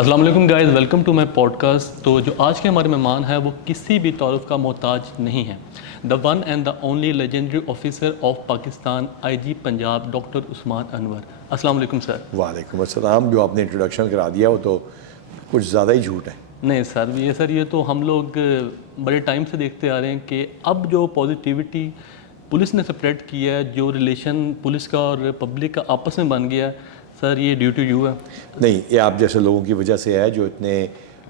السلام علیکم guys, welcome to my podcast. تو جو آج کے ہمارے مہمان ہیں وہ کسی بھی تعارف کا محتاج نہیں ہیں. The one and the only legendary officer of Pakistan IG Punjab doctor Usman Anwar. السلام علیکم سر. وعلیکم السلام. جو آپ نے انٹروڈکشن کرا دیا وہ تو کچھ زیادہ ہی جھوٹ ہے. نہیں سر یہ تو ہم لوگ بڑے ٹائم سے دیکھتے آ رہے ہیں کہ اب جو پازیٹیوٹی پولیس نے سپریٹ کیا ہے، جو ریلیشن پولیس کا اور پبلک کا آپس میں بن گیا ہے، سر یہ ڈیو ٹو یو ہے. نہیں، یہ آپ جیسے لوگوں کی وجہ سے ہے جو اتنے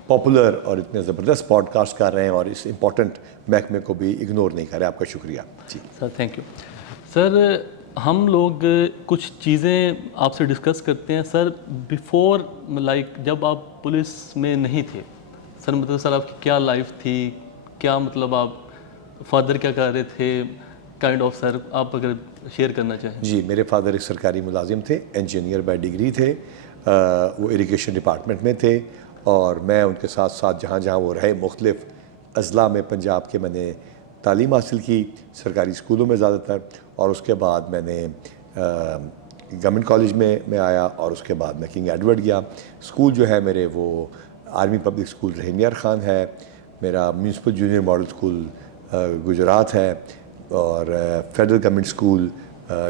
پاپولر اور اتنے زبردست پوڈ کاسٹ کر رہے ہیں اور اس امپورٹنٹ محکمے کو بھی اگنور نہیں کر رہے. آپ کا شکریہ. جی سر، تھینک یو. سر ہم لوگ کچھ چیزیں آپ سے ڈسکس کرتے ہیں. سر بیفور جب آپ پولیس میں نہیں تھے سر، مطلب سر آپ کی کیا لائف تھی، کیا مطلب آپ فادر کیا کر رہے تھے کائنڈ آف، سر آپ اگر شیئر کرنا چاہیں. جی، میرے فادر ایک سرکاری ملازم تھے، انجینئر بائی ڈگری تھے. وہ اریگیشن ڈپارٹمنٹ میں تھے اور میں ان کے ساتھ ساتھ جہاں جہاں وہ رہے مختلف اضلاع میں پنجاب کے میں نے تعلیم حاصل کی، سرکاری اسکولوں میں زیادہ تر. اور اس کے بعد میں نے گورنمنٹ کالج میں آیا اور اس کے بعد میں کنگ ایڈورڈ گیا. اسکول جو ہے میرے وہ آرمی پبلک اسکول رحیم یار خان ہے. میرا municipal junior model school Gujarat ہے اور فیڈرل گورنمنٹ اسکول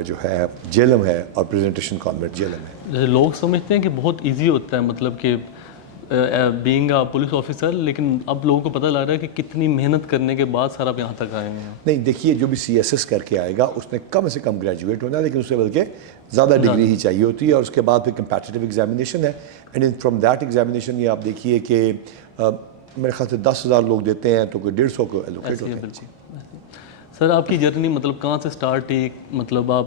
جو ہے جیلم ہے اور پریزنٹیشن کانوینٹ جیلم ہے. لوگ سمجھتے ہیں کہ بہت ایزی ہوتا ہے مطلب کہ بینگ اے پولیس آفیسر، لیکن اب لوگوں کو پتہ لگ رہا ہے کہ کتنی محنت کرنے کے بعد سر آپ یہاں تک آئے ہیں. نہیں دیکھیے، جو بھی سی ایس ایس کر کے آئے گا اس نے کم سے کم گریجویٹ ہونا ہے، لیکن اس سے بلکہ زیادہ ڈگری ہی چاہیے ہوتی ہے. اور اس کے بعد پھر کمپیٹیٹیو ایگزامینیشن ہے اینڈ فرام دیٹ ایگزامینیشن یہ آپ دیکھیے کہ میرے خیال سے 10,000 لوگ دیتے ہیں تو کوئی 150 کو ایلوکیٹ ہوتے ہیں. سر آپ کی جرنی مطلب کہاں سے سٹارٹ ہوئی، مطلب آپ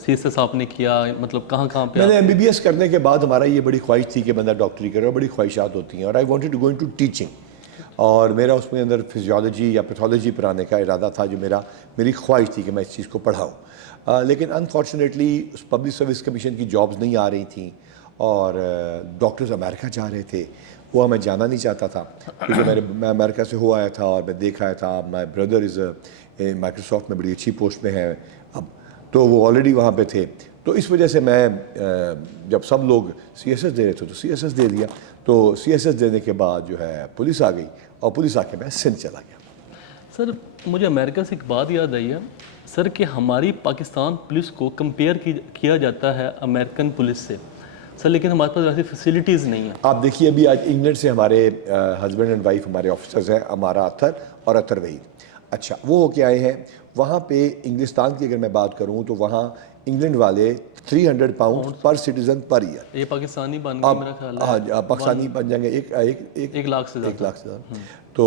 سی ایس ایس آپ نے کیا، مطلب کہاں پہ؟ میں نے ایم بی بی ایس کرنے کے بعد ہمارا یہ بڑی خواہش تھی کہ بندہ ڈاکٹری کرے، اور بڑی خواہشات ہوتی ہیں، اور I wanted to go into teaching. اور میرا اس میں اندر فزیولوجی یا پیتھولوجی پڑھانے کا ارادہ تھا، جو میری خواہش تھی کہ میں اس چیز کو پڑھاؤں. لیکن انفارچونیٹلی اس پبلک سروس کمیشن کی جابز نہیں آ رہی تھیں اور ڈاکٹرز امریکہ جا رہے تھے. وہ میں جانا نہیں چاہتا تھا کیونکہ میں امریکہ سے ہو آیا تھا اور میں دیکھ آیا تھا. مائی بردر از مائیکروسافٹ میں بڑی اچھی پوسٹ میں ہے اب، تو وہ آلریڈی وہاں پہ تھے. تو اس وجہ سے میں جب سب لوگ سی ایس ایس دے رہے تھے تو سی ایس ایس دے دیا. تو سی ایس ایس دینے کے بعد جو ہے پولیس آ گئی اور پولیس آ کے میں سندھ چلا گیا. سر مجھے امریکہ سے ایک بات یاد آئی ہے سر کہ ہماری پاکستان پولیس کو کمپیئر کیا جاتا ہے امریکن پولیس سے سر، لیکن ہمارے پاس ایسی فیسلٹیز نہیں ہیں. آپ دیکھیے ابھی آج انگلینڈ سے ہمارے ہسبینڈ اینڈ وائف ہمارے آفیسرز ہیں، ہمارا اطہر اور اطہر وحید. اچھا، وہ ہو کے آئے ہیں وہاں پہ. انگلستان کی اگر میں بات کروں تو وہاں انگلینڈ والے 300 pound per citizen per year. یہ پاکستانی بن گئے میرا خیال ہے. ہاں، پاکستانی بن جائیں گے 1 لاکھ سے زیادہ. تو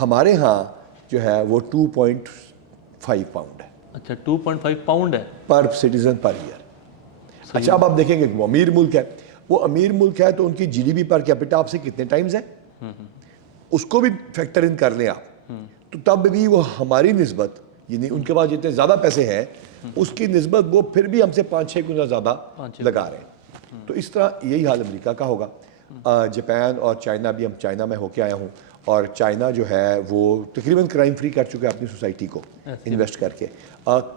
ہمارے ہاں جو ہے وہ 2.5 پاؤنڈ ہے. اچھا، 2.5 پاؤنڈ ہے پر سٹیزن پر ایئر. اچھا، اب آپ دیکھیں گے وہ امیر ملک ہے. وہ امیر ملک ہے تو ان کی G D P per capita آپ سے کتنے ٹائمز ہے، اس کو بھی فیکٹر ان کر لیں آپ. تو تب بھی وہ ہماری نسبت، یعنی ان کے پاس جتنے زیادہ پیسے ہیں اس کی نسبت وہ پھر بھی ہم سے 5-6 گنا زیادہ لگا رہے ہیں. تو اس طرح یہی حال امریکہ کا ہوگا. جاپان اور چائنا بھی، ہم چائنا میں ہو کے آیا ہوں، اور چائنا جو ہے وہ تقریباً کرائم فری کر چکے اپنی سوسائٹی کو انویسٹ کر کے.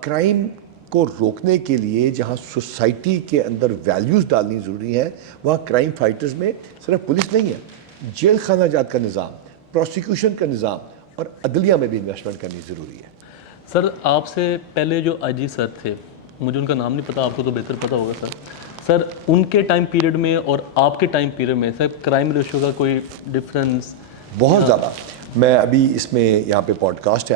کرائم کو روکنے کے لیے جہاں سوسائٹی کے اندر ویلیوز ڈالنی ضروری ہے، وہاں کرائم فائٹرز میں صرف پولیس نہیں ہے، جیل خانہ جات کا نظام، پروسیکیوشن کا نظام اور عدلیہ میں بھی انویسٹمنٹ کرنی ضروری ہے. سر آپ سے پہلے جو آئی جی سر تھے، مجھے ان کا نام نہیں پتا، آپ کو تو بہتر پتہ ہوگا سر. سر ان کے ٹائم پیریڈ میں اور آپ کے ٹائم پیریڈ میں سر کرائم ریشو کا کوئی ڈفرینس؟ بہت زیادہ. میں ابھی اس میں یہاں پہ پوڈ کاسٹ ہے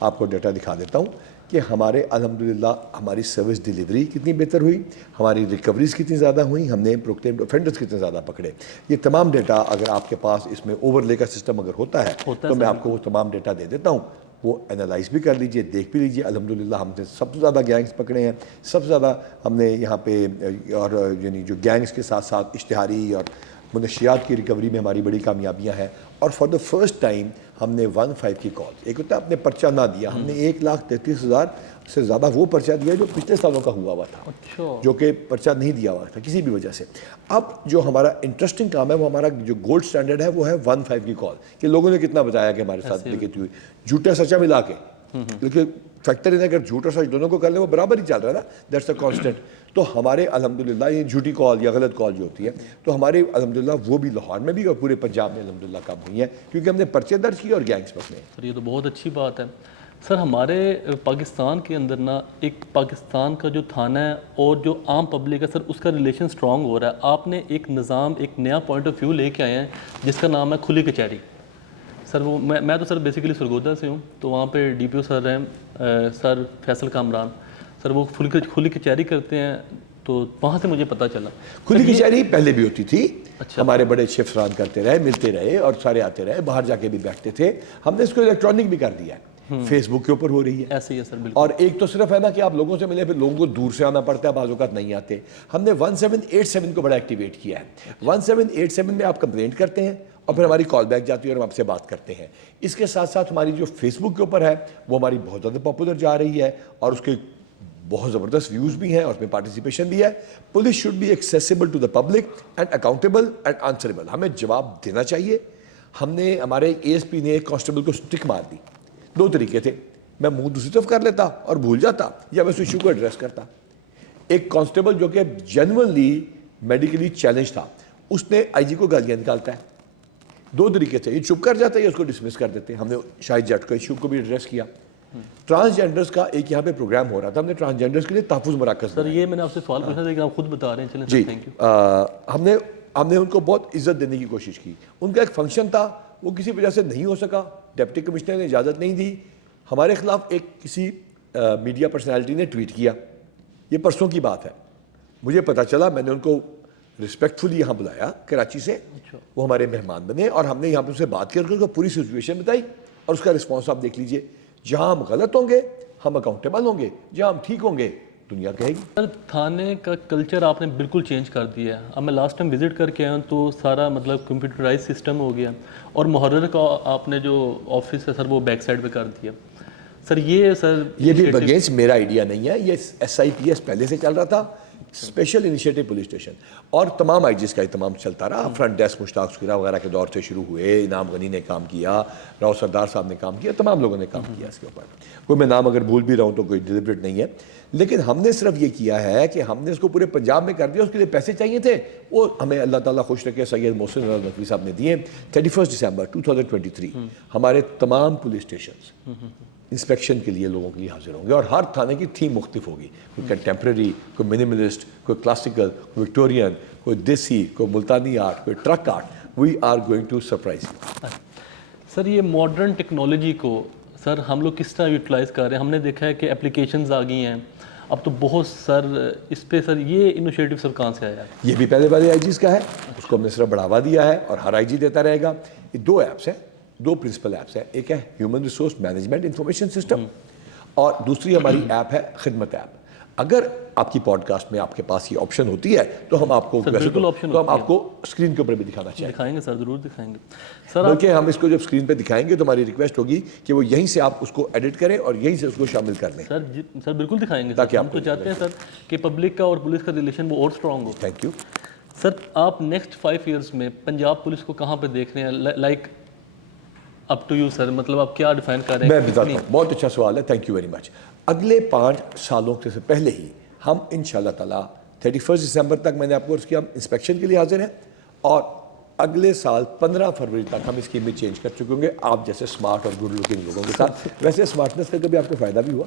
آپ کو ڈیٹا دکھا دیتا ہوں کہ ہمارے الحمدللہ ہماری سروس ڈیلیوری کتنی بہتر ہوئی، ہماری ریکوریز کتنی زیادہ ہوئیں، ہم نے پروکلیمڈ اوفینڈرز کتنے زیادہ پکڑے. یہ تمام ڈیٹا اگر آپ کے پاس اس میں اوور لے کا سسٹم اگر ہوتا ہے تو میں آپ کو وہ تمام ڈیٹا دے دیتا ہوں. وہ انالائز بھی کر لیجئے، دیکھ بھی لیجئے. الحمدللہ ہم نے سب سے زیادہ گینگز پکڑے ہیں، سب سے زیادہ ہم نے یہاں پہ، اور یعنی جو گینگز کے ساتھ ساتھ اشتہاری اور منشیات کی ریکوری میں ہماری بڑی کامیابیاں ہیں. اور فار دا فرسٹ ٹائم ہم نے 15 کی کال، ایک ہوتا ہے آپ نے پرچہ نہ دیا، ہم نے 1,33,000 سے زیادہ وہ پرچہ دیا جو پچھلے سالوں کا ہوا تھا، جو کہ پرچہ نہیں دیا ہوا تھا کسی بھی وجہ سے. اب جو ہمارا انٹرسٹنگ کام ہے، وہ ہمارا جو گولڈ سٹینڈرڈ ہے وہ ہے 15 کی کال، کہ لوگوں نے کتنا بتایا کہ ہمارے ساتھ دقت ہوئی، جھوٹا سچا ملا کے لیکن فیکٹر ہے اگر جھوٹ اور سچ دونوں کو کر لیں وہ برابر ہی چل رہا ہے نا, دیٹس اے کانسٹنٹ. تو ہمارے الحمدللہ یہ جھوٹی کال یا غلط کال جو ہوتی ہے تو ہمارے الحمدللہ وہ بھی لاہور میں بھی اور پورے پنجاب میں الحمدللہ کم ہوئی ہیں کیونکہ ہم نے پرچے درج کیے اور گینگز پکڑے. سر یہ تو بہت اچھی بات ہے. سر ہمارے پاکستان کے اندر نا ایک پاکستان کا جو تھانہ ہے اور جو عام پبلک ہے سر اس کا ریلیشن سٹرانگ ہو رہا ہے. آپ نے ایک نظام ایک نیا پوائنٹ آف ویو لے کے آئے ہیں جس کا نام ہے کھلی کچہری. سر وہ میں تو سر بیسیکلی سرگودا سے ہوں, تو وہاں پہ ڈی پی او سر ہیں سر فیصل کامران, سر وہ کھلی کچہری کرتے ہیں. تو وہاں سے مجھے پتہ چلا کھلی کچہری پہلے بھی ہوتی تھی. ہمارے بڑے شیف ران کرتے رہے, ملتے رہے اور سارے آتے رہے, باہر جا کے بھی بیٹھتے تھے. ہم نے اس کو الیکٹرانک بھی کر دیا ہے, فیس بک کے اوپر ہو رہی ہے. ایسے ہی ہے سر بالکل. اور ایک تو صرف ہے نا کہ آپ لوگوں سے ملیں, پھر لوگوں کو دور سے آنا پڑتا ہے, بعض اوقات نہیں آتے. ہم نے 1787 کو بڑا ایکٹیویٹ کیا ہے. 1787 میں آپ کمپلینٹ کرتے ہیں اور پھر ہماری کال بیک جاتی ہے اور ہم آپ سے بات کرتے ہیں. اس کے ساتھ ساتھ ہماری جو فیس بک کے اوپر ہے وہ ہماری بہت زیادہ پاپولر جا رہی ہے اور اس کے بہت زبردست ویوز بھی ہیں اور اس میں پارٹیسپیشن بھی ہے. Police should be accessible to the public and accountable and answerable. ہمیں جواب دینا چاہیے. ہم نے ہمارے اے ایس پی نے ایک کانسٹیبل کو اسٹک مار دی. 2 طریقے تھے, میں منہ دوسری طرف کر لیتا اور بھول جاتا یا میں اس ایشو کو ایڈریس کرتا. ایک کانسٹیبل جو کہ جینوئنلی میڈیکلی چیلنج تھا اس نے آئی جی کو گالیاں نکالتا ہے. 2 طریقے تھے, یہ چپ کر جاتا ہے یا اس کو ڈسمس کر دیتے. ہم نے شاہد جٹ کا ایشو کو بھی ایڈریس کیا. ٹرانسجینڈرز کا ایک یہاں پہ پروگرام ہو رہا تھا, ہم نے ٹرانسجینڈرز کے لیے تحفظ مراکز. سر یہ میں نے آپ سے سوال پوچھا تھا لیکن آپ خود بتا رہے ہیں. چلیں جی, تھینک یو. ہم نے ان کو بہت عزت دینے کی کوشش کی. ان کا ایک فنکشن تھا, وہ کسی وجہ سے نہیں ہو سکا, ڈپٹی کمشنر نے اجازت نہیں دی. ہمارے خلاف ایک کسی میڈیا پرسنالٹی نے ٹویٹ کیا. یہ پرسوں کی بات ہے, مجھے پتہ چلا. میں نے ان کو رسپیکٹفلی یہاں بلایا کراچی سے, وہ ہمارے مہمان بنے اور ہم نے یہاں پہ ان سے بات کر کے ان کو پوری سچویشن بتائی اور اس کا رسپانس آپ دیکھ لیجئے. جہاں ہم غلط ہوں گے ہم اکاؤنٹیبل ہوں گے, جہاں ہم ٹھیک ہوں گے دنیا کہے گی. سر تھانے کا کلچر آپ نے بالکل چینج کر دیا ہے. اب میں لاسٹ ٹائم وزٹ کر کے آیا ہوں تو سارا مطلب کمپیوٹرائز سسٹم ہو گیا اور محرر کا آپ نے جو آفس ہے سر وہ بیک سائڈ پہ کر دیا. سر یہ بھی اگینسٹ میرا آئیڈیا نہیں ہے, یہ ایس آئی پی ایس پہلے سے چل رہا تھا, اسپیشل انیشیٹو پولیس اسٹیشن, اور تمام آئی جیز کا اہتمام چلتا رہا. فرنٹ ڈیسک مشتاق سکیرہ وغیرہ کے دور سے شروع ہوئے, انعام غنی نے کام کیا, راؤ سردار صاحب نے کام کیا, تمام لوگوں نے کام کیا اس کے اوپر. کوئی میں نام اگر بھول بھی رہا ہوں تو کوئی ڈیلیبریٹ نہیں ہے, لیکن ہم نے صرف یہ کیا ہے کہ ہم نے اس کو پورے پنجاب میں کر دیا. اس کے لیے پیسے چاہیے تھے, وہ ہمیں اللہ تعالیٰ خوش رکھے سید محسن نقوی صاحب نے دیے. 31 دسمبر 2023 ہمارے تمام پولیس اسٹیشنز انسپیکشن کے لیے لوگوں کے لیے حاضر ہوں گے اور ہر تھانے کی تھیم مختلف ہوگی. کوئی کنٹمپریری, کوئی منیملسٹ, کوئی کلاسیکل, کوئی وکٹورین, کوئی دیسی, کوئی ملتانی آرٹ, کوئی truck art. We are going to surprise you. Sir یہ ماڈرن ٹیکنالوجی کو سر ہم لوگ کس طرح یوٹیلائز کر رہے ہیں؟ ہم نے دیکھا ہے کہ اپلیکیشنز آ گئی ہیں اب تو بہت. سر اس پہ سر یہ انیشیٹو سر کہاں سے آیا ہے؟ یہ بھی پہلے والے آئی جیز کا ہے, اس کو ہم نے صرف بڑھاوا دیا ہے اور ہر آئی جی دیتا رہے گا. یہ 2 ایپس ہیں, 2 پرنسپل ایپس ہیں. ایک ہے human resource management information system اور دوسری ہماری ایپ ہے خدمت ایپ. اگر آپ کی پوڈ کاسٹ میں آپ کے پاس یہ آپشن ہوتی ہے تو ہم آپ کو ہم آپ کو اسکرین کے اوپر بھی دکھانا چاہیں گے. دکھائیں گے سر, ضرور دکھائیں گے سر. بلکہ ہم اس کو جب اسکرین پہ دکھائیں گے تو ہماری ریکویسٹ ہوگی کہ وہ یہیں سے آپ اس کو ایڈٹ کریں اور یہیں سے اس کو شامل کر لیں. سر بالکل دکھائیں گے سر. ہم تو چاہتے ہیں سر کہ پبلک کا اور پولیس کا ریلیشن وہ اور strong who. Thank you sir. آپ نیکسٹ 5 ایئرس میں پنجاب پولیس کو کہاں پہ دیکھ رہے ہیں؟ Like up to you sir, مطلب آپ کیا ڈیفائن کر رہے ہیں؟ میں بتاتا ہوں, بہت اچھا سوال ہے, تھینک یو ویری مچ. اگلے 5 سالوں سے پہلے ہی ہم انشاءاللہ تعالیٰ 31 دسمبر تک میں نے آپ کو اس کی ہم انسپیکشن کے لیے حاضر ہیں اور اگلے سال 15 فروری تک ہم اس کی امیج چینج کر چکے ہوں گے آپ جیسے اسمارٹ اور گڈ لکنگ لوگوں کے ساتھ. ویسے اسمارٹنس کا کبھی آپ کو فائدہ بھی ہوا؟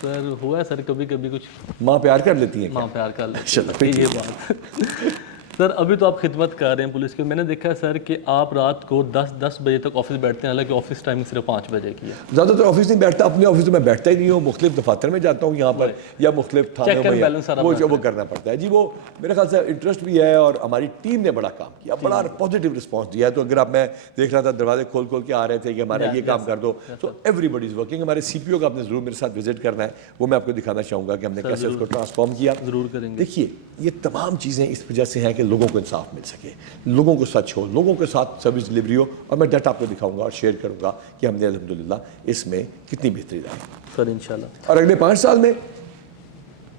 سر ہوا ہے سر, کبھی کبھی کچھ ماں پیار کر لیتی ہیں, ماں پیار کر لیتی ہیں, یہ بات. سر ابھی تو آپ خدمت کر رہے ہیں پولیس کی. میں نے دیکھا ہے سر کہ آپ رات کو 10 بجے تک آفس بیٹھتے ہیں, حالانکہ آفس ٹائمنگ صرف 5 بجے کی ہے. زیادہ تر آفس نہیں بیٹھتا, اپنے آفس میں بیٹھتا ہی نہیں ہوں, مختلف دفاتر میں جاتا ہوں یہاں پر یا مختلف تھانوں میں, وہ کرنا پڑتا ہے. جی وہ میرے خیال سے انٹرسٹ بھی ہے اور ہماری ٹیم نے بڑا کام کیا, بڑا پازیٹیو رسپانس دیا ہے. تو اگر آپ میں دیکھ رہا تھا دروازے کھول کے آ رہے تھے کہ ہمارا یہ کام کر دو, تو ایوری بڈی از ورکنگ. ہمارے سی پی او کا آپ نے ضرور میرے ساتھ وزٹ کرنا ہے, وہ میں آپ کو دکھانا چاہوں گا کہ ہم نے کیسے اس کو ٹرانسفارم کیا. ضرور کریں گے. دیکھیے یہ تمام چیزیں اس وجہ سے ہیں کہ لوگوں کو انصاف مل سکے, لوگوں کو سچ ہو, لوگوں کے ساتھ سروس ڈلیوری ہو. اور میں ڈیٹا آپ کو دکھاؤں گا اور شیئر کروں گا کہ ہم نے الحمدللہ اس میں کتنی بہتری لائی سر انشاءاللہ. اور اگلے 5 سال میں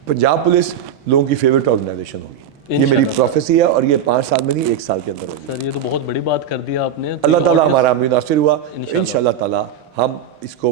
پنجاب پولیس لوگوں کی فیوریٹ آرگنائزیشن ہوگی. یہ میری پروفیسی ہے اور یہ 5 سال میں نہیں 1 سال کے اندر ہوگی. سر یہ تو بہت بڑی بات کر دی آپ نے. اللہ تعالیٰ ہمارا امید ناصر ہوا. انشاءاللہ تعالیٰ ہم اس کو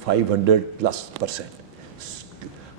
500+%।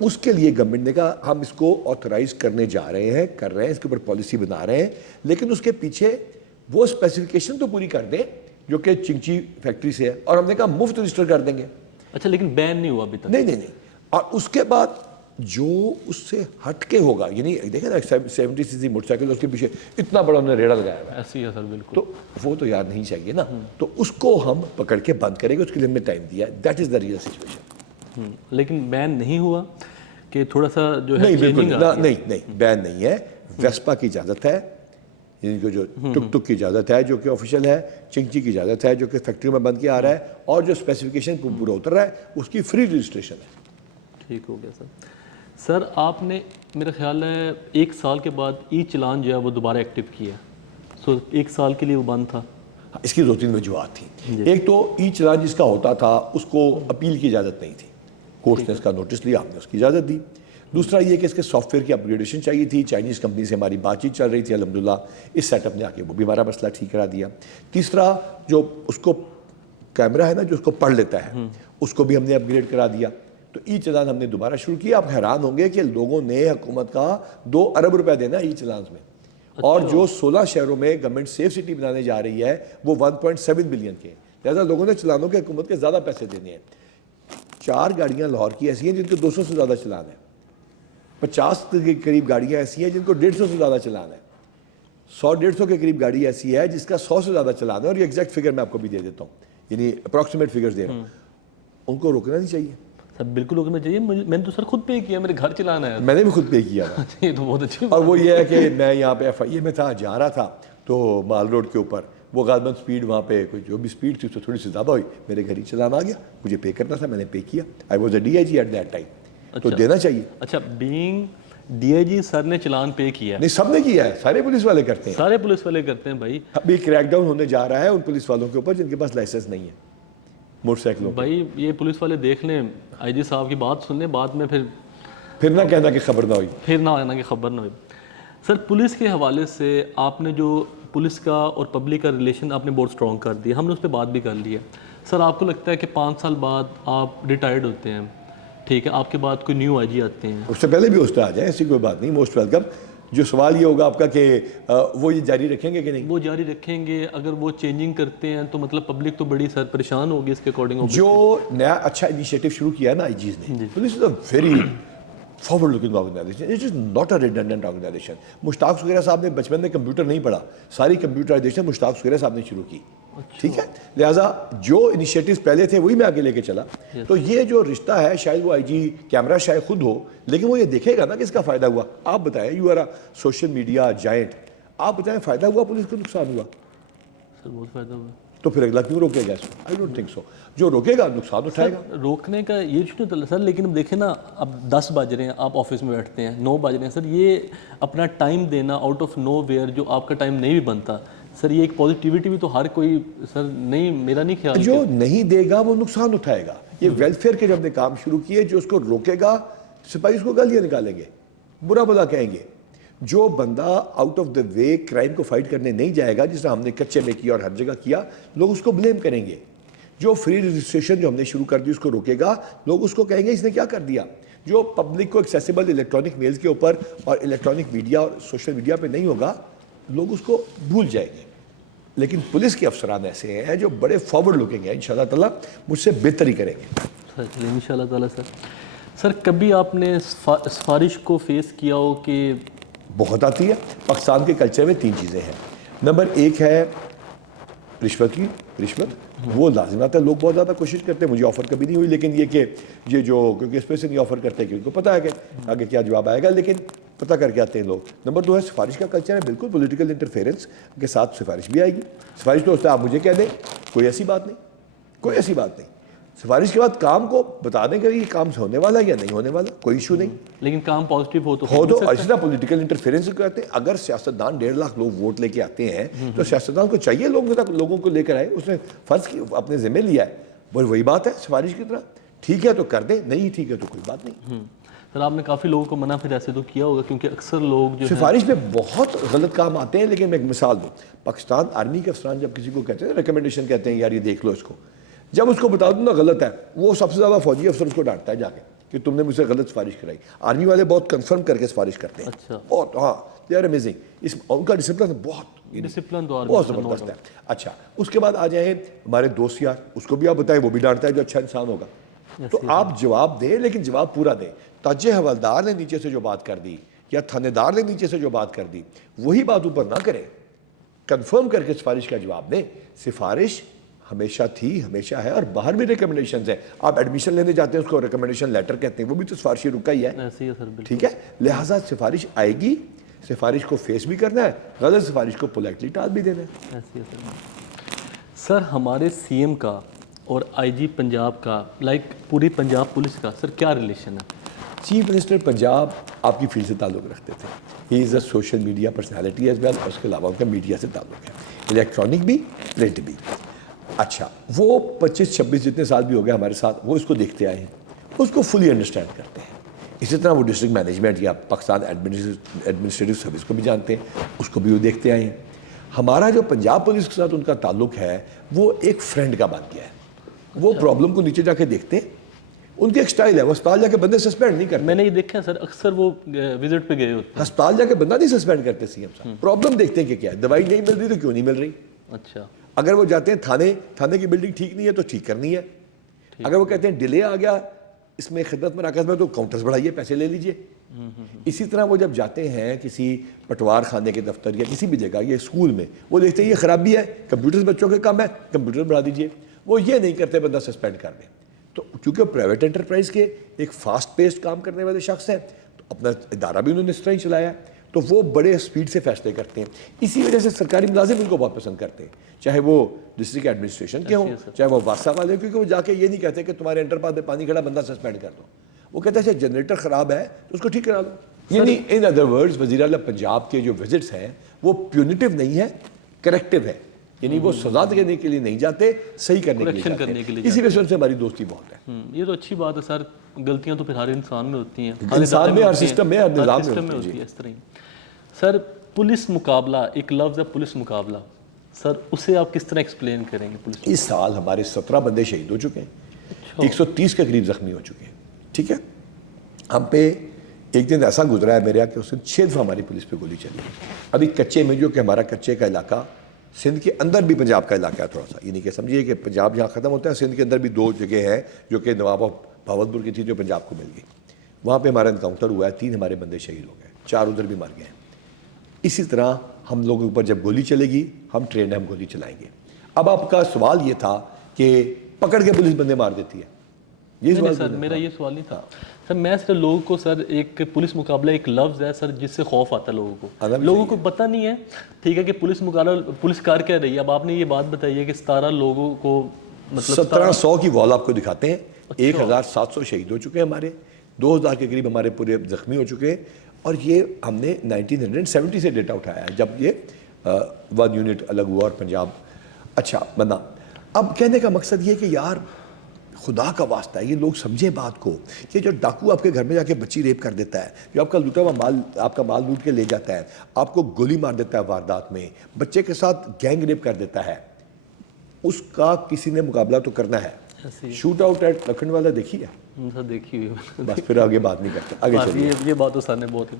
اس کے لیے گورنمنٹ نے کہا ہم اس کو آتھورائز کرنے جا رہے ہیں, کر رہے ہیں, اس کے اوپر پالیسی بنا رہے ہیں, لیکن اس کے پیچھے وہ اسپیسیفکیشن تو پوری کر دیں جو کہ چنگچی فیکٹری سے ہے, اور ہم نے کہا مفت رجسٹر کر دیں گے. اچھا لیکن بین نہیں ہوا ابھی تک؟ نہیں. اور اس کے بعد جو اس سے ہٹ کے ہوگا, یعنی دیکھیں نا 70 cc موٹر سائیکل, اس کے پیچھے اتنا بڑا انہوں نے ریڑا لگایا ہوا ہے, ایسے ہی ہے سر بالکل. تو وہ تو یار نہیں چاہیے نا, تو اس کو ہم پکڑ کے بند کریں گے, اس کے لیے ہم نے ٹائم دیا ہے. That is the real situation. لیکن بین نہیں ہوا کہ تھوڑا سا جو ہے نہیں بالکل changing آ رہی ہے؟ نہیں بین نہیں ہے. ویسپا کی اجازت ہے, جن کو جو ٹک ٹک کی اجازت ہے جو کہ آفیشیل ہے, چنگچی کی اجازت ہے جو کہ فیکٹریوں میں بند کیا آ رہا ہے, اور جو اسپیسیفکیشن پورا اتر رہا ہے اس کی فری رجسٹریشن ہے. ٹھیک ہو گیا سر. سر آپ نے میرا خیال ہے 1 سال کے بعد ای چلان جو ہے وہ دوبارہ ایکٹیو کیا, سو 1 سال کے لیے وہ بند تھا. اس کی 2-3 وجوہات تھیں. ایک تو ای چلان جس کا ہوتا تھا اس کو اپیل کی اجازت نہیں تھی, کورٹ نے اس کا نوٹس لیا, ہم نے اس کی اجازت دی. دوسرا یہ کہ اس کے سافٹ ویئر کی اپگریڈیشن چاہیے تھی, چائنیز کمپنی سے ہماری بات چیت چل رہی تھی, الحمدللہ اس سیٹ اپ نے آ کے وہ بھی ہمارا مسئلہ ٹھیک کرا دیا. تیسرا جو اس کو کیمرہ ہے نا جو اس کو پڑھ لیتا ہے, اس کو بھی ہم نے اپ گریڈ کرا دیا. تو ای چلان ہم نے دوبارہ شروع کیا. آپ حیران ہوں گے کہ لوگوں نے حکومت کا 2 ارب روپے دینا ای چلانز میں, اور جو 16 شہروں میں گورنمنٹ سیف سٹی بنانے جا رہی ہے وہ 1.7 بلین کے, لہٰذا لوگوں نے چلانوں کے حکومت کے زیادہ پیسے دینے ہیں. 4 گاڑیاں لاہور کی ایسی ہیں جن کے 200 سے زیادہ چلان ہے, 50 کے قریب گاڑیاں ایسی ہیں جن کو 150 سے زیادہ چلان ہے, 100-150 کے قریب گاڑی ایسی ہے جس کا 100 سے زیادہ چلان ہے, اور یہ ایگزیکٹ فگر میں آپ کو بھی دے دیتا ہوں, یعنی اپروکسیمیٹ فگرز دے رہا ہوں. ان کو روکنا نہیں چاہیے سر, بالکل روکنا چاہیے. میں نے تو سر خود پے کیا, میرے گھر چلانا ہے. میں نے بھی خود پے کیا تھا. یہ تو بہت اچھی. اور وہ یہ ہے کہ میں یہاں پہ ایف آئی اے میں تھا, جا رہا تھا تو مال روڈ کے اوپر وہ غالباً سپیڈ وہاں پہ کوئی جو بھی سپیڈ تھی اس سے تھوڑی سی زیادہ ہوئی, میرے گھر ہی چلان آ گیا, مجھے پے کرنا تھا, میں نے پے کیا. I was a D I G at that time, تو دینا چاہیے. اچھا, بینگ ڈی آئی جی سر نے چلان پے کیا ہے؟ نہیں, سب نے کیا ہے, سارے پولیس والے کرتے ہیں. سارے پولیس والے کرتے ہیں بھائی. ابھی کریک ڈاؤن ہونے جا رہا ہے ان پولیس والوں کے اوپر جن کے پاس لائسنس نہیں ہے موٹر سائیکلوں. بھائی یہ پولیس والے دیکھ لیں, آئی جی صاحب کی بات سن لیں, بعد میں پھر نہ کہنا کہ خبر نہ ہوئی, پھر نہ آنا کہ خبر نہ ہوئی. سر پولیس کے حوالے سے آپ نے جو پولیس کا اور پبلک کا ریلیشن آپ نے بہت اسٹرانگ کر دیا, ہم نے اس پہ بات بھی کر لی ہے. سر آپ کو لگتا ہے کہ 5 سال بعد آپ ریٹائرڈ ہوتے ہیں, ٹھیک ہے, آپ کے بعد کوئی نیو آئی جی آتے ہیں, اس سے پہلے بھی اس پہ آ جائیں, ایسی کوئی بات نہیں, موسٹ ویلکم. جو سوال یہ ہوگا آپ کا کہ وہ یہ جاری رکھیں گے کہ نہیں؟ وہ جاری رکھیں گے. اگر وہ چینجنگ کرتے ہیں تو مطلب پبلک تو بڑی سر پریشان ہوگی اس کے اکارڈنگ. جو نیا اچھا انیشیٹو شروع کیا ہے نا آئی جیز نے, this is a very forward looking organization, it is not a redundant organization. Mushtaq Sukhera صاحب نے بچپن میں کمپیوٹر نہیں پڑھا, ساری کمپیوٹرائزیشن مشتاق سکھیرا صاحب نے شروع کی, ٹھیک ہے, لہٰذا جو انیشیٹوز پہلے تھے وہی میں آگے لے کے چلا. تو یہ جو رشتہ ہے, شاید وہ آئی جی کیمرہ شاید خود ہو, لیکن وہ یہ دیکھے گا نا کہ اس کا فائدہ ہوا. آپ بتائیں, you are a social media giant, آپ بتائیں فائدہ ہوا پولیس کو نقصان ہوا؟ سر بہت فائدہ ہوا. تو پھر اگلا کیوں روکے گا اس کو؟ I don't think so. جو روکے گا نقصان اٹھائے گا. روکنے کا یہ ایشو نہیں سر, لیکن اب دیکھیں نا, اب 10 بج رہے ہیں, آپ آفس میں بیٹھتے ہیں, 9 بج رہے ہیں سر, یہ اپنا ٹائم دینا آؤٹ آف نو ویئر جو آپ کا ٹائم نہیں بھی بنتا سر, یہ ایک پازیٹیوٹی بھی تو ہر کوئی سر نہیں, میرا نہیں خیال. جو نہیں دے گا وہ نقصان اٹھائے گا. یہ ویلفیئر کے جو ہم نے کام شروع کیے, جو اس کو روکے گا سپاہی اس کو گالیاں نکالیں گے, برا بلا کہیں گے. جو بندہ out of the way crime کو فائٹ کرنے نہیں جائے گا, جس طرح ہم نے کچے میں کیا اور ہر جگہ کیا, لوگ اس کو بلیم کریں گے. جو فری رجسٹریشن جو ہم نے شروع کر دی اس کو روکے گا, لوگ اس کو کہیں گے اس نے کیا کر دیا. جو پبلک کو ایکسیسیبل الیکٹرانک میلز کے اوپر اور الیکٹرانک میڈیا اور سوشل میڈیا پہ نہیں ہوگا, لوگ اس کو بھول جائیں گے. لیکن پولیس کے افسران ایسے ہیں جو بڑے فارورڈ لوکنگ ہیں, انشاءاللہ تعالیٰ مجھ سے بہتری کریں گے سر. انشاءاللہ تعالیٰ. سر کبھی آپ نے سفارش کو فیس کیا ہو کہ بہت آتی ہے. پاکستان کے کلچر میں 3 چیزیں ہیں. نمبر 1 ہے رشوت کی, رشوت وہ لازمات ہے, لوگ بہت زیادہ کوشش کرتے ہیں, مجھے آفر کبھی نہیں ہوئی, لیکن یہ کہ یہ جو کیونکہ اس پہ سے نہیں آفر کرتے کہ ان کو پتہ ہے کہ آگے کیا جواب آئے گا, لیکن پتہ کر کے آتے ہیں لوگ. نمبر 2 ہے سفارش کا کلچر ہے, بالکل پولیٹیکل انٹرفیئرنس کے ساتھ سفارش بھی آئے گی. سفارش تو ہوتا ہے آپ مجھے کہہ دیں, کوئی ایسی بات نہیں, کوئی ایسی بات نہیں. سفارش کے بعد کام کو بتا دیں کہ یہ کام ہونے والا ہے یا نہیں ہونے والا, کوئی ایشو نہیں, لیکن کام پازیٹیو ہو تو اسی طرح پولیٹیکل انٹرفیئرنس کہتے ہیں. اگر سیاستدان 1.5 لاکھ لوگ ووٹ لے کے آتے ہیں تو سیاستدان کو چاہیے لوگوں کو لے کر آئے, اس نے فرض اپنے ذمہ لیا ہے, وہی بات ہے سفارش کی طرح. ٹھیک ہے تو کر دیں, نہیں ٹھیک ہے تو کوئی بات نہیں. سر آپ نے کافی لوگوں کو منع پھر ایسے تو کیا ہوگا, کیونکہ اکثر لوگ جو سفارش میں بہت غلط کام آتے ہیں. لیکن میں ایک مثال دوں, پاکستان آرمی کے افسران جب کسی کو کہتے ہیں ریکمنڈیشن کہتے ہیں یار یہ دیکھ لو اس کو, جب اس کو بتا دوں نا غلط ہے, وہ سب سے زیادہ فوجی افسر اس کو ڈانٹتا ہے جا کے کہ تم نے مجھ سے غلط سفارش کرائی. آرمی والے بہت کنفرم کر کے سفارش کرتے ہیں. اچھا. بہت, ہاں, دے آر امیزنگ. ان کا ڈسپلن بہت ڈسپلن تو بہت زبردست ہے. اچھا, اس کے بعد آ جائیں ہمارے دوست یار, اس کو بھی آپ بتائیں, وہ بھی ڈانٹتا ہے جو اچھا انسان ہوگا. تو آپ جواب دیں, لیکن جواب پورا دیں. تاجر حوالدار نے نیچے سے جو بات کر دی یا تھانے دار نے نیچے سے جو بات کر دی وہی بات اوپر نہ کریں, کنفرم کر کے سفارش کا جواب دیں. سفارش ہمیشہ تھی, ہمیشہ ہے, اور باہر بھی ریکمنڈیشنز ہیں. آپ ایڈمیشن لینے جاتے ہیں, اس کو ریکمنڈیشن لیٹر کہتے ہیں, وہ بھی تو سفارشی رکا ہی ہے. ایسے ہی ہے سر, بالکل. ٹھیک ہے, لہٰذا سفارش آئے گی, سفارش کو فیس بھی کرنا ہے, غلط سفارش کو پولائٹلی ٹال بھی دینا ہے. ایسے ہی ہے سر. ہمارے سی ایم کا اور آئی جی پنجاب کا, لائک پوری پنجاب پولیس کا سر کیا ریلیشن ہے؟ چیف منسٹر پنجاب آپ کی فیلڈ سے تعلق رکھتے تھے. He is a social media personality as well, اور اس کے علاوہ ان کا میڈیا سے تعلق ہے, الیکٹرانک بھی, پرنٹ بھی. اچھا, وہ 25-26 جتنے سال بھی ہو گئے ہمارے ساتھ, وہ اس کو دیکھتے آئے ہیں, اس کو فلی انڈرسٹینڈ کرتے ہیں. اسی طرح وہ ڈسٹرکٹ مینجمنٹ یا پاکستان ایڈمنسٹریٹو سروس کو بھی جانتے ہیں, اس کو بھی وہ دیکھتے آئے ہیں. ہمارا جو پنجاب پولیس کے ساتھ ان کا تعلق ہے وہ ایک فرینڈ کا بن گیا ہے. وہ پرابلم کو نیچے جا کے دیکھتے ہیں, ان کی ایک سٹائل ہے, وہ اسپتال جا کے بندے سسپینڈ نہیں کرتے. میں نے یہ دیکھا ہے سر, اکثر وہ وزٹ پہ گئے ہوتے ہیں. ہسپتال جا کے بندہ نہیں سسپینڈ کرتے سی ایم صاحب, پرابلم دیکھتے ہیں کہ کیا ہے, دوائی نہیں مل رہی تو کیوں نہیں مل رہی. اچھا. اگر وہ جاتے ہیں تھانے کی بلڈنگ ٹھیک نہیں ہے تو ٹھیک کرنی ہے. اگر وہ کہتے ہیں ڈیلے آ گیا اس میں خدمت مراکز میں تو کاؤنٹرز بڑھائیے, پیسے لے لیجئے. اسی طرح وہ جب جاتے ہیں کسی پٹوار خانے کے دفتر یا کسی بھی جگہ یا اسکول میں, وہ دیکھتے ہیں یہ خرابی ہے, کمپیوٹر بچوں کے کم ہے, کمپیوٹر بڑھا دیجئے. وہ یہ نہیں کرتے بندہ سسپینڈ کر دیں. تو کیونکہ پرائیویٹ انٹرپرائز کے ایک فاسٹ پیسڈ کام کرنے والے شخص ہیں, تو اپنا ادارہ بھی انہوں نے اس طرح ہی چلایا ہے, تو وہ بڑے سپیڈ سے فیصلے کرتے ہیں. اسی وجہ سے سرکاری ملازم ان کو بہت پسند کرتے ہیں, چاہے وہ ڈسٹرکٹ ایڈمنسٹریشن کے ہوں, چاہے وہ واسطہ والے, کیونکہ وہ جا کے یہ نہیں کہتے کہ تمہارے انٹر پاس میں پانی کھڑا, بندہ سسپینڈ کر دو. وہ کہتے ہیں اچھا جنریٹر خراب ہے تو اس کو ٹھیک کرا لو. یعنی ان ادر ورڈز وزیر اعلیٰ پنجاب کے جو وزٹس ہیں وہ پیونیٹیو نہیں ہے, کریکٹیو ہے. یعنی وہ سزا دینے کے لیے نہیں جاتے, صحیح کرنے کے لیے جاتے ہیں. اسی وجہ سے ہماری دوستی بہت ہے. یہ تو اچھی بات ہے سر. غلطیاں تو پھر ہر انسان میں ہوتی ہیں, انسان میں, ہر سسٹم میں, ہر نظام میں ہوتی ہے. اس طرح سر پولیس مقابلہ, ایک لفظ ہے پولیس مقابلہ, سر اسے آپ کس طرح ایکسپلین کریں گے؟ پولیس اس سال ہمارے 17 بندے شہید ہو چکے ہیں, 130 کے قریب زخمی ہو چکے ہیں. ٹھیک ہے, ہم پہ ایک دن ایسا گزرا ہے میرے یہاں کہ اس دن 6 دفعہ ہماری پولیس پہ گولی چلی. ابھی کچے میں, جو کہ ہمارا کچے کا علاقہ سندھ کے اندر بھی پنجاب کا علاقہ ہے تھوڑا سا, یعنی کہ سمجھیے کہ پنجاب جہاں ختم ہوتا ہے, سندھ کے اندر بھی 2 جگہ ہیں جو کہ نواب بہاولپور کی تھی جو پنجاب کو مل گئی. وہاں پہ ہمارا انکاؤنٹر ہوا ہے, 3 ہمارے بندے شہید ہو گئے, 4 ادھر بھی مر گئے ہیں. اسی طرح ہم لوگوں کے اوپر جب گولی چلے گی, ہم ٹرین ہم گولی چلائیں گے. اب آپ کا سوال یہ تھا کہ پکڑ کے پولیس بندے مار دیتی ہے, یہ سوال سر میرا یہ سوال نہیں تھا سر. میں صرف لوگوں کو سر, ایک پولیس مقابلہ ایک لفظ ہے سر جس سے خوف آتا ہے لوگوں کو. لوگوں کو پتہ نہیں ہے, ٹھیک ہے, کہ پولیس مقابلہ پولیس کار کیا رہی ہے. اب آپ نے یہ بات بتائی ہے کہ 17 لوگوں کو, مطلب 1700 کی وال آپ کو دکھاتے ہیں. 1700 شہید ہو چکے ہیں ہمارے, 2000 کے قریب ہمارے پورے زخمی ہو چکے ہیں. اور یہ ہم نے 1970 سے ڈیٹا اٹھایا ہے جب یہ 1 یونٹ الگ ہوا اور پنجاب. اچھا بنا, اب کہنے کا مقصد یہ کہ یار خدا کا واسطہ ہے, یہ لوگ سمجھیں بات کو, کہ جو ڈاکو آپ کے گھر میں جا کے بچی ریپ کر دیتا ہے, جو آپ کا لوٹا ہوا مال, آپ کا مال لوٹ کے لے جاتا ہے, آپ کو گولی مار دیتا ہے واردات میں, بچے کے ساتھ گینگ ریپ کر دیتا ہے, اس کا کسی نے مقابلہ تو کرنا ہے. شوٹ آؤٹ ایٹ لکھنؤ والا دیکھی ہے, دیکھی ہوئی, بس پھر آگے بات نہیں کرتے. آگے چلیے. یہ بات تو سر نے بہت ہے,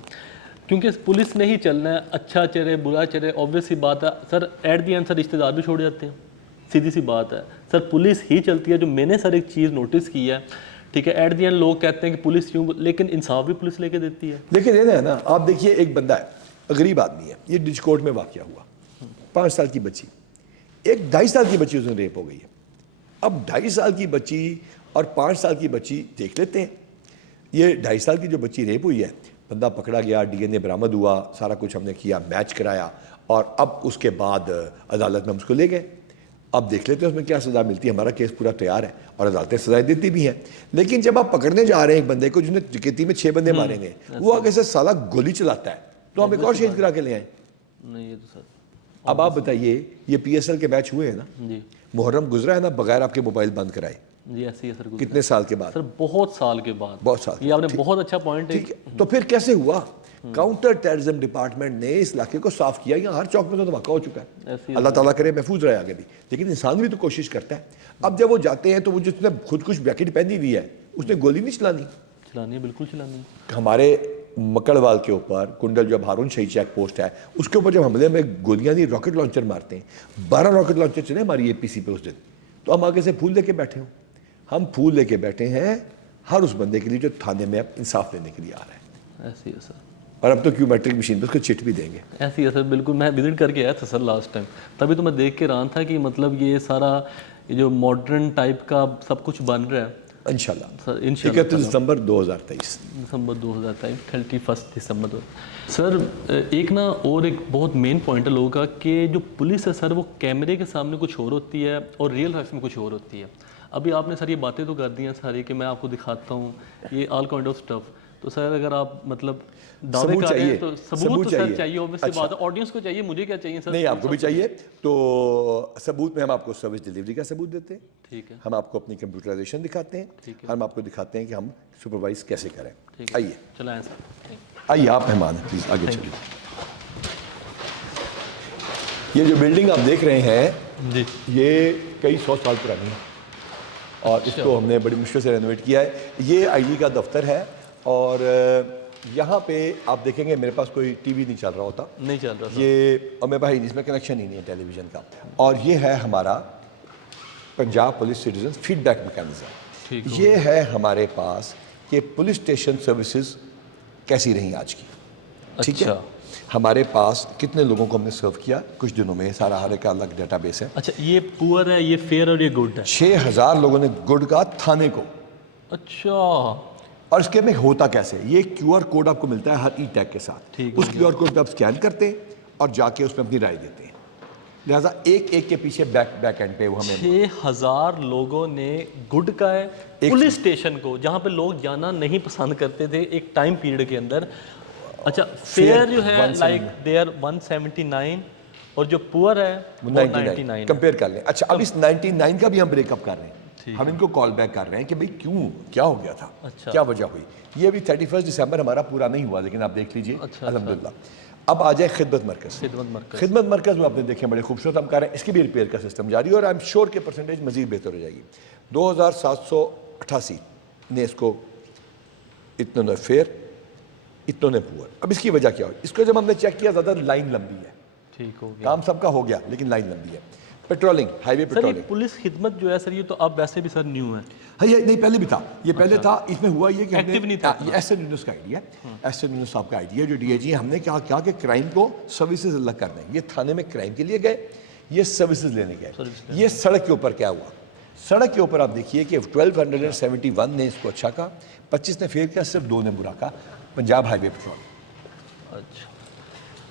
کیونکہ پولیس نے ہی چلنا ہے, اچھا چلے برا چلے, آبویس سی بات ہے سر. ایٹ دی اینڈ سر رشتہ دار بھی چھوڑ جاتے ہیں, سیدھی سی بات ہے سر. پولیس ہی چلتی ہے. جو میں نے سر ایک چیز نوٹس کی ہے, ٹھیک ہے, ایٹ دی اینڈ لوگ کہتے ہیں کہ پولیس کیوں, لیکن انصاف بھی پولیس لے کے دیتی ہے. دیکھیں دینا ہے نا, آپ دیکھیے ایک بندہ ہے, غریب آدمی ہے, یہ ڈچ کوٹ میں واقعہ ہوا, 5 سال کی بچی, ایک 2.5 سال کی بچی اس میں ریپ ہو گئی ہے. اب 2.5 سال کی بچی اور 5 سال کی بچی دیکھ لیتے ہیں. یہ 2.5 سال کی جو بچی ریپ ہوئی ہے, بندہ پکڑا گیا, ڈی این اے برآمد ہوا, سارا کچھ ہم نے کیا, میچ کرایا, اور اب اس کے بعد عدالت میں ہم اس کو لے گئے. اب دیکھ لیتے ہیں اس میں کیا سزا ملتی ہے. ہمارا کیس پورا تیار ہے اور عدالتیں سزائیں دیتی بھی ہیں. لیکن جب آپ پکڑنے جا رہے ہیں ایک بندے کو جس نے ڈکیتی میں 6 بندے مارے ہیں, وہ آگے سے سالہ گولی چلاتا ہے, تو ہم ایک اور شہید کرا کے لے آئیں. نہیں یہ تو سر. اب آپ بتائیے, یہ پی ایس ایل کے میچ ہوئے ہیں نا, جی, محرم گزرا ہے نا بغیر آپ کے موبائل بند کرائے, جی ایسے ہی ہے سر. کتنے سال کے بعد؟ سر بہت سال کے بعد. بہت سال. یہ آپ نے بہت اچھا پوائنٹ ہے. تو پھر کیسے ہوا؟ کاؤنٹر ٹیررزم ڈپارٹمنٹ نے اس علاقے کو صاف کیا. یہاں ہر چوک میں تو دھماکہ ہو چکا ہے, اللہ تعالیٰ کرے محفوظ رہے آگے بھی, لیکن انسان بھی تو کوشش کرتا ہے. اب جب وہ جاتے ہیں تو وہ جس نے خودکش جیکٹ پہنی ہوئی ہے اس نے گولی نہیں چلانی, چلانی ہے، بالکل چلانی ہے. ہمارے مکڑوال کے اوپر کنڈل جو ہارون شاہی چیک پوسٹ ہے اس کے اوپر جب حملے میں گولیاں نہیں راکٹ لانچر مارتے ہیں، 12 راکٹ لانچر چلے ہماری اے پی سی پہ اس دن، تو ہم آگے سے پھول لے کے بیٹھے ہوں. ہم پھول لے کے بیٹھے ہیں ہر اس بندے کے لیے جو تھانے میں اب انصاف لینے کے لیے آ رہا ہے. ایسی ہے سر، اور اب تو کیو میٹرک مشین پہ اس کو چٹ بھی دیں گے. ایسی ہے سر، بالکل. میں وزٹ کر کے آیا تھا سر لاسٹ ٹائم، تبھی تو میں دیکھ کے رہا تھا کہ مطلب یہ سارا یہ جو ماڈرن ٹائپ کا سب کچھ بن رہا ہے انشاءاللہ سر. انشاءاللہ 31 دسمبر 2023 دسمبر 2023 31 دسمبر. سر ایک نا اور ایک بہت مین پوائنٹ ہے لوگوں کا کہ جو پولیس ہے سر وہ کیمرے کے سامنے کچھ اور ہوتی ہے اور ریئل لائف میں کچھ اور ہوتی ہے. ابھی آپ نے سر یہ باتیں تو کر دی ہیں ساری کہ میں آپ کو دکھاتا ہوں یہ آل کائنڈ آف اسٹف. تو سر اگر آپ مطلب دعوے کر رہے ہیں تو ثبوت تو سر چاہیے، اوبویسلی بات ہے. آڈینس کو چاہیے، مجھے کیا چاہیے سر؟ نہیں، آپ کو بھی چاہیے. تو ثبوت میں ہم آپ کو سروس ڈیلیوری کا ثبوت دیتے ہیں. ٹھیک ہے. ہم آپ کو اپنی کمپیوٹرائزیشن دکھاتے ہیں. ہم آپ کو دکھاتے ہیں کہ ہم سپروائز کیسے کریں. آئیے چلائیں سر. آئیے، آپ مہمان ہیں، پلیز آگے چلیے. یہ جو بلڈنگ آپ دیکھ رہے ہیں جی، یہ کئی 100 سال پرانی ہے اور اس کو ہم نے بڑی مشکل سے رینوویٹ کیا ہے. یہ آئی ڈی کا دفتر ہے اور یہاں پہ آپ دیکھیں گے میرے پاس کوئی ٹی وی نہیں چل رہا ہوتا، نہیں چل رہا یہ اور میرے پاس اس میں کنیکشن ہی نہیں ہے ٹیلی ویژن کا. اور یہ ہے ہمارا Punjab police citizen feedback mechanism. یہ ہے ہمارے پاس کہ پولیس اسٹیشن سروسز کیسی رہیں آج کی. ٹھیک ہے، ہمارے پاس کتنے لوگوں کو ہم نے سرو کیا کچھ دنوں میں، سارا ہر ایک الگ ڈیٹا بیس ہے. اچھا، یہ پور ہے، یہ فیئر اور یہ گڈ ہے. 6000 لوگوں نے گڈ کا تھانے کو. اچھا، اور اس کے میں ہوتا کیسے، یہ کیو آر کوڈ آپ کو ملتا ہے ہر ای ٹیگ کے ساتھ. اس کیو آر کوڈ پہ آپ اسکین کرتے ہیں اور جا کے اس میں اپنی رائے دیتے ہیں. لہٰذا ایک ایک کے پیچھے بیک اینڈ پہ وہ ہمیں 6000 لوگوں نے گڈ کا ہے پولیس اسٹیشن کو جہاں پہ لوگ جانا نہیں پسند کرتے تھے ایک ٹائم پیریڈ کے اندر. اچھا، فیئر جو ہے لائک دیئر 179 اور جو پور ہے وہ 99 کمپیئر کر لیں. اچھا، اب اس 99 کا بھی ہم بریک اپ کر رہے ہیں. ہم ان کو کال بیک کر رہے ہیں کہ بھئی کیوں، کیا ہو گیا تھا، کیا وجہ ہوئی. یہ ابھی 31 دسمبر ہمارا پورا نہیں ہوا لیکن آپ دیکھ لیجئے الحمدللہ. اب آ جائے خدمت مرکز. خدمت مرکز وہ آپ نے دیکھیں بڑے خوبصورت ہم کر رہے ہیں. اس کی بھی ریپیئر کا سسٹم جاری ہے اور آئی ایم شیور کہ پرسنٹیج مزید بہتر ہو جائے گی. 2788 نے اس کو، اتنوں نے فیئر، اتنوں نے پور. اب اس کی وجہ کیا ہوئی، اس کو جب ہم نے چیک کیا زیادہ لائن لمبی ہے. ٹھیک ہو گیا، کام سب کا ہو گیا لیکن لائن لمبی ہے. پیٹرولنگ، ہائی وے سر یہ پیٹرولنگ. پولیس خدمت جو ہے سر یہ تو اب ویسے بھی سر نیو ہے. ہاں، یہ نہیں پہلے بھی تھا، یہ پہلے تھا. اس میں ہوا یہ کہ ایکٹیو نہیں تھا. یہ ایس این یونس کا آئیڈیا ہے، ایس این یونس صاحب کا آئیڈیا جو ڈی اے جی. ہم نے کیا کہ کرائم کو سروسز الگ کرنا ہے. یہ تھانے میں کرائم کے لیے گئے، یہ سروسز لینے گئے. یہ سڑک کے اوپر کیا ہوا، سڑک کے اوپر آپ دیکھیے کہ 1271 نے اس کو اچھا کہا، 25 نے فیل کیا، صرف 2 نے برا کہا. پنجاب ہائی وے پیٹرول.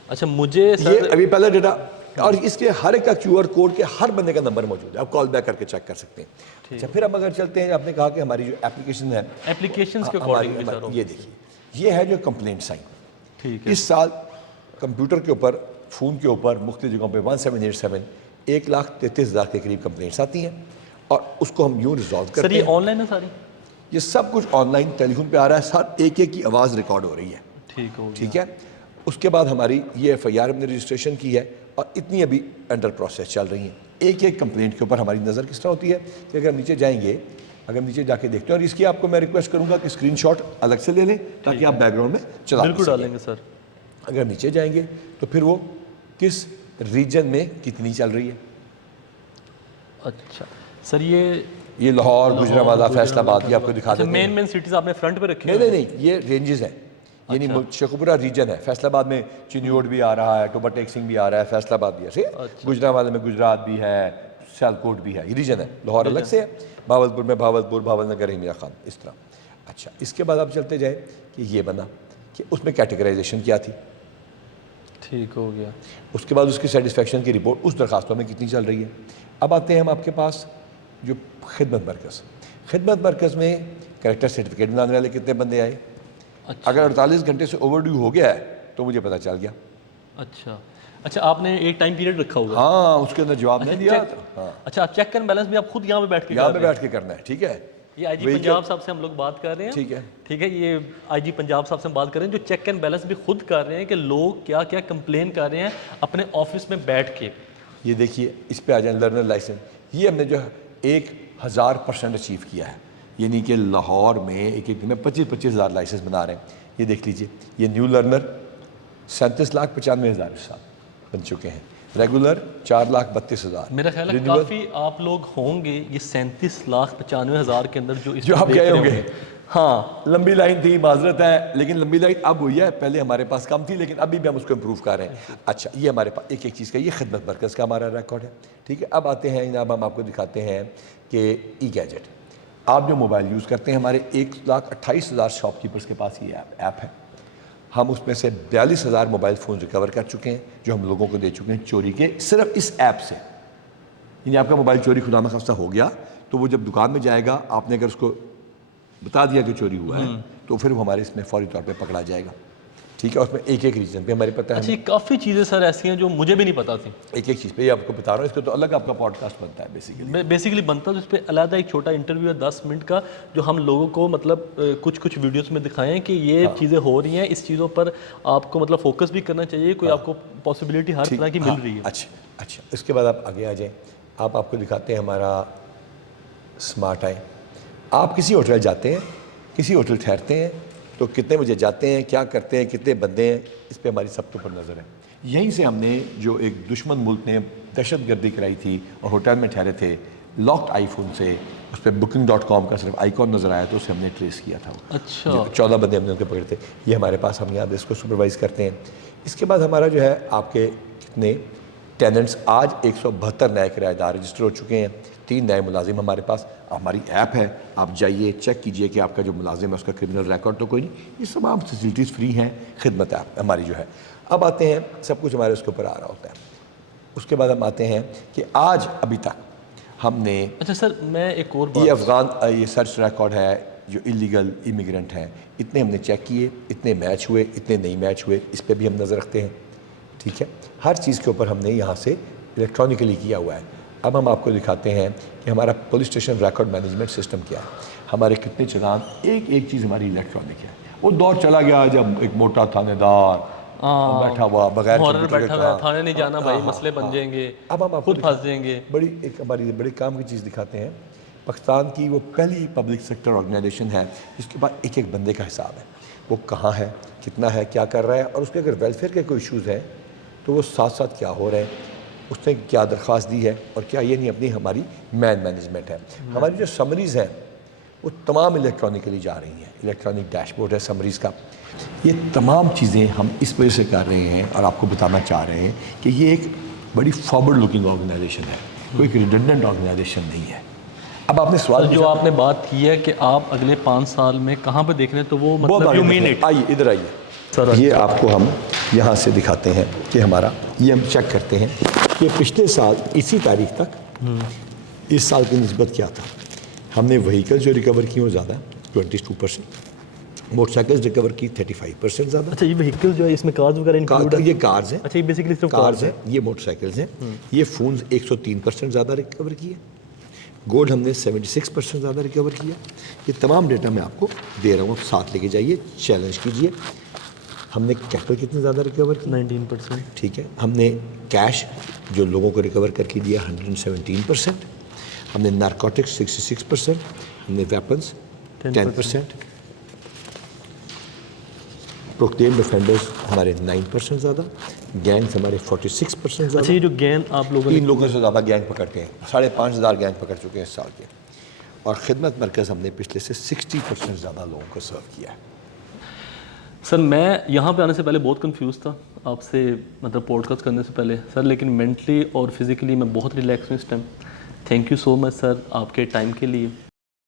اچھا مجھے یہ ابھی پہلا ڈیٹا اور اس کے ہر ایک کا کیو آر کوڈ کے ہر بندے کا نمبر موجود ہے، آپ کال بیک کر کے چیک کر سکتے ہیں. اچھا، پھر ہم اگر چلتے ہیں، آپ نے کہا کہ ہماری جو اپلیکیشن ہے، ایپلیکیشنز کے اکارڈنگ یہ دیکھیے، یہ ہے جو کمپلینٹ سائن. ٹھیک ہے، اس سال کمپیوٹر کے اوپر، فون کے اوپر مختلف جگہوں پہ 1787 1,33,000 کے قریب کمپلینٹس آتی ہیں اور اس کو ہم یوں ریزالو سر کرتے یہ ہیں. آن لائن ہے ساری؟ یہ سب کچھ آن لائن ٹیلی فون پہ آ رہا ہے، سر ایک ایک کی آواز ریکارڈ ہو رہی ہے. ٹھیک ہو گیا. ٹھیک ہے. اس کے بعد ہماری یہ ایف آئی آر ہم نے رجسٹریشن کی ہے اور اتنی ابھی انڈر پروسیس چل رہی ہیں. ایک ایک کمپلینٹ کے اوپر ہماری نظر کس طرح ہوتی ہے کہ اگر ہم نیچے جائیں گے، اگر ہم نیچے جا کے دیکھتے ہیں، اور اس کی آپ کو میں ریکویسٹ کروں گا کہ اسکرین شاٹ الگ سے لے لیں تاکہ آپ بیک گراؤنڈ میں چلا بالکل ڈالیں گے سر. اگر نیچے جائیں گے تو پھر وہ کس ریجن میں کتنی چل رہی ہے. اچھا سر، یہ لاہور، گجرانوالہ، فیصل آباد، یہ آپ کو دکھا دیتے ہیں. مین سٹیز آپ نے فرنٹ پہ رکھی نہیں، یہ رینجز ہیں. یعنی شیخوپورہ ریجن ہے. فیصل آباد میں چنیوڑ بھی آ رہا ہے، ٹوبا ٹیک سنگھ بھی آ رہا ہے، فیصل آباد بھی ہے. گجرانوالہ میں گجرات بھی ہے، سیالکوٹ بھی ہے، یہ ریجن ہے. لاہور الگ سے ہے، بھاولپور میں بھاولپور، بھاول نگر، ہمیرا خان، اس طرح. اچھا، اس کے بعد آپ چلتے جائیں کہ یہ بنا کہ اس میں کیٹیگرائزیشن کیا تھی. ٹھیک ہو گیا. اس کے بعد اس کی سیٹسفیکشن کی رپورٹ اس درخواستوں میں کتنی چل رہی ہے. اب آتے ہیں ہم آپ کے پاس جو خدمت مرکز. خدمت مرکز میں کریکٹر سرٹیفکیٹ بنانے والے کتنے بندے آئے. اگر 48 گھنٹے سے اوور ڈیو ہو گیا ہے تو مجھے پتہ چل گیا. اچھا آپ نے ایک ٹائم پیریڈ رکھا ہوگا. ہاں، اس کے اندر جواب نہیں دیا. اچھا، چیک اینڈ بیلنس بھی آپ خود یہاں پہ بیٹھ کے کرنا ہے. ٹھیک ہے. یہ آئی جی پنجاب صاحب سے ہم لوگ بات کر رہے ہیں. ٹھیک ہے، یہ آئی جی پنجاب صاحب سے ہم بات کر رہے ہیں جو چیک اینڈ بیلنس بھی خود کر رہے ہیں کہ لوگ کیا کیا کمپلین کر رہے ہیں اپنے آفس میں بیٹھ کے. یہ دیکھیے، اس پہ آ جائیں لرنر لائسنس. یہ ہم نے جو 1000% اچیو کیا ہے. یعنی کہ لاہور میں ایک دن میں 25,000 لائسنس بنا رہے ہیں. یہ دیکھ لیجئے, یہ نیو لرنر 37,95,000 اس سال بن چکے ہیں, ریگولر 4,32,000. میرا خیال ہے کافی آپ لوگ ہوں گے یہ 37,95,000 کے اندر جو آپ گئے ہوں گے. ہاں لمبی لائن تھی, معذرت ہے, لیکن لمبی لائن اب ہوئی ہے, پہلے ہمارے پاس کم تھی لیکن ابھی بھی ہم اس کو امپروو کر رہے ہیں. اچھا یہ ہمارے پاس ایک ایک چیز کا, یہ خدمت مرکز کا ہمارا ریکارڈ ہے. ٹھیک ہے, اب آتے ہیں جناب, ہم آپ کو دکھاتے ہیں کہ ای گیجٹ. آپ جو موبائل یوز کرتے ہیں, ہمارے 1,28,000 شاپ کیپرز کے پاس یہ ایپ ہے. ہم اس میں سے 42,000 موبائل فون ریکور کر چکے ہیں جو ہم لوگوں کو دے چکے ہیں چوری کے, صرف اس ایپ سے. یعنی آپ کا موبائل چوری خدا نخواستہ ہو گیا تو وہ جب دکان میں جائے گا, آپ نے اگر اس کو بتا دیا کہ چوری ہوا ہے تو پھر وہ ہمارے اس میں فوری طور پہ پکڑا جائے گا. ٹھیک ہے, اس میں ایک ایک ریزن پہ ہمارے پتہ ہے. اچھا کافی چیزیں سر ایسی ہیں جو مجھے بھی نہیں پتا تھی. ایک ایک چیز پہ یہ آپ کو بتا رہا ہوں, اس کو تو الگ آپ کا پوڈ کاسٹ بنتا ہے بیسیکلی بنتا تو اس پہ علیحدہ ایک چھوٹا انٹرویو ہے 10 منٹ کا جو ہم لوگوں کو مطلب کچھ ویڈیوز میں دکھائیں کہ یہ چیزیں ہو رہی ہیں, اس چیزوں پر آپ کو مطلب فوکس بھی کرنا چاہیے, کوئی آپ کو پاسبلٹی ہر طرح کی مل رہی ہے. اچھا اس کے بعد آپ آگے آ جائیں, آپ کو دکھاتے ہیں ہمارا اسمارٹ آئی. آپ کسی ہوٹل جاتے ہیں, کسی ہوٹل ٹھہرتے ہیں تو کتنے بجے جاتے ہیں, کیا کرتے ہیں, کتنے بندے ہیں, اس پہ ہماری سب کے اوپر نظر ہے. یہیں سے ہم نے جو ایک دشمن ملک نے دہشت گردی کرائی تھی اور ہوٹل میں ٹھہرے تھے, لاکڈ آئی فون سے اس پہ booking.com کا صرف آئیکن نظر آیا تو اسے ہم نے ٹریس کیا تھا. اچھا 14 بندے ہم نے ان کے پکڑے تھے. یہ ہمارے پاس, ہم یہاں اس کو سپروائز کرتے ہیں. اس کے بعد ہمارا جو ہے آپ کے کتنے ٹیننٹس, آج 172 نئے کرایہ دار رجسٹر ہو چکے ہیں, 3 نئے ملازم ہمارے پاس. ہماری ایپ ہے, آپ جائیے چیک کیجئے کہ آپ کا جو ملازم ہے اس کا کرمنل ریکارڈ تو کوئی نہیں. یہ تمام فیسلٹیز فری ہیں, خدمت ایپ ہماری جو ہے. اب آتے ہیں, سب کچھ ہمارے اس کے اوپر آ رہا ہوتا ہے. اس کے بعد ہم آتے ہیں کہ آج ابھی تک ہم نے, اچھا سر میں ایک اور یہ افغان یہ سرچ ریکارڈ ہے جو ایلیگل امیگرنٹ ہیں, اتنے ہم نے چیک کیے, اتنے میچ ہوئے, اتنے نہیں میچ ہوئے, اس پہ بھی ہم نظر رکھتے ہیں. ٹھیک ہے, ہر چیز کے اوپر ہم نے یہاں سے الیکٹرانکلی کیا ہوا ہے. اب ہم آپ کو دکھاتے ہیں کہ ہمارا police station record management system کیا ہے. ہمارے کتنے چلان, ایک ایک چیز ہماری الیکٹرانک ہے. وہ دور چلا گیا جب ایک موٹا تھانے دار بیٹھا ہوا بغیر تھانے نہیں جانا بھائی, مسئلے بن جائیں گے, اب ہم آپ خود پھنس جائیں گے. بڑی ایک ہماری بڑے کام کی چیز دکھاتے ہیں. پاکستان کی وہ پہلی پبلک سیکٹر آرگنائزیشن ہے جس کے بعد ایک ایک بندے کا حساب ہے, وہ کہاں ہے, کتنا ہے, کیا کر رہا ہے, اور اس کے اگر ویلفیئر کے کوئی ایشوز ہیں تو وہ ساتھ ساتھ کیا ہو رہے ہیں, اس نے کیا درخواست دی ہے, اور کیا یہ نہیں اپنی ہماری مینجمنٹ ہے. ہماری جو سمریز ہیں وہ تمام الیکٹرانکلی جا رہی ہیں. الیکٹرانک ڈیش بورڈ ہے سمریز کا. یہ تمام چیزیں ہم اس وجہ سے کر رہے ہیں اور آپ کو بتانا چاہ رہے ہیں کہ یہ ایک بڑی فارورڈ لوکنگ آرگنائزیشن ہے, کوئی ریڈنڈنٹ آرگنائزیشن نہیں ہے. اب آپ نے سوال جو آپ نے بات کی ہے کہ آپ اگلے 5 سال میں کہاں پہ دیکھ رہے ہیں, تو وہ مطلب یو مین اٹ. آئیے ادھر آئیے, یہ آپ کو ہم یہاں سے دکھاتے ہیں کہ ہمارا, یہ ہم چیک کرتے ہیں کہ پچھلے سال اسی تاریخ تک اس سال کی نسبت کیا تھا. ہم نے وہیکل جو ریکور کی وہ زیادہ 22%, موٹر سائیکلز ریکور کی 35% زیادہ. اچھا یہ وہیکل جو ہے اس میں کارز وغیرہ انکلوڈ ہے؟ یہ کارز ہیں. اچھا یہ بیسیکلی صرف کارز ہیں, یہ موٹر سائیکلز ہیں. یہ فونز 103% زیادہ ریکور کیے. گولڈ ہم نے 76% زیادہ ریکور کیا. یہ تمام ڈیٹا میں آپ کو دے رہا ہوں, ساتھ لے کے جائیے, چیلنج کیجئے. ہم نے کیپٹل کتنے زیادہ ریکور کی؟ 19%. ٹھیک ہے, ہم نے کیش جو لوگوں کو ریکور کر کے دیا 117%. ہم نے نارکوٹکس 66%, ہم نے ویپنس 10%, پروکلیم ڈیفینڈرز ہمارے 9% زیادہ, گینگز ہمارے 46% زیادہ. اچھا یہ جو گینگ آپ لوگوں نے 3 لوگوں سے زیادہ گینگ پکڑتے ہیں, 5,500 گینگ پکڑ چکے ہیں اس سال کے. اور خدمت مرکز ہم نے پچھلے سے 60% زیادہ لوگوں کو سرو کیا ہے. سر میں یہاں پہ آنے سے پہلے بہت کنفیوز تھا آپ سے, مطلب پوڈ کاسٹ کرنے سے پہلے سر, لیکن مینٹلی اور فزیکلی میں بہت ریلیکس ہوں اس ٹائم. تھینک یو سو مچ سر آپ کے ٹائم کے لیے.